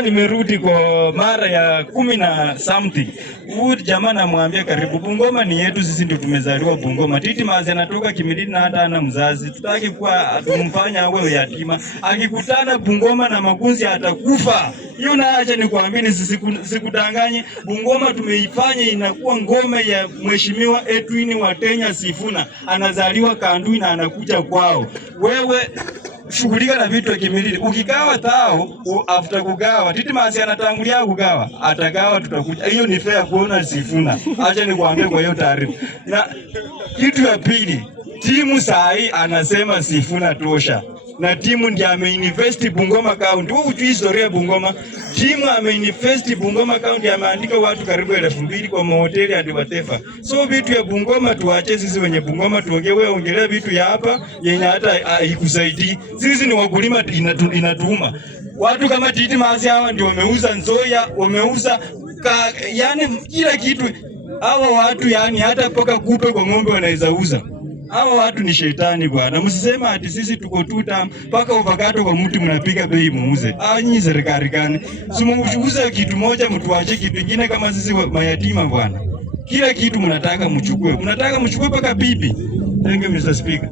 Tena nimerudi kwa mara ya 10 na something. Huyu jamaa namwambia karibu, Bungoma ni yetu, sisi ndio tumezaliwa Bungoma. Didmus anatoka Kimilili na hata ana mzazi. Tutaki kuwa atumfanya awe yatima. Akikutana Bungoma na magunzi atakufa. Hiyo naacha nikwambie, sikudanganye. Bungoma tumeifanya inakuwa ngome ya Mheshimiwa Edwin Watenya Sifuna. Anazaliwa Kandui na anakuja kwao. Wewe shughulika na vitu ya Kimilili. Ukigawa tao, after kugawa, Didmus anatangulia kugawa, atagawa tutakuja. Hiyo ni fair kuona Sifuna. Acha nikwambie kwa hiyo taarifa. Na kitu ya pili, timu sahi anasema Sifuna tosha. Na timu ndiye ameinvest Bungoma County. Wewe hujui historia ya Bungoma. Timu ameinvest Bungoma County, ameandika watu karibu 2000 kwa mahoteli hadi whatever. So vitu ya Bungoma tuache sisi wenye Bungoma tuongee, wewe ongelea vitu ya hapa yenye hata ikusaidii. Sisi ni wakulima, inatuuma. Watu kama Didmus hawa ndio wameuza Nzoia, wameuza yani kila kitu. Hawa watu yani hata poka kupe kwa ng'ombe wanaweza uza. Hawa watu ni shetani bwana. Msisema ati sisi tuko tuta mpaka avocado kwa mtu mnapiga bei muuze. Nyinyi serikali gani? Simuuze kitu moja mtuache kitu kingine kama sisi mayatima bwana. Kila kitu mnataka mchukue. Mnataka mchukue mpaka bibi. Thank you Mr. Speaker.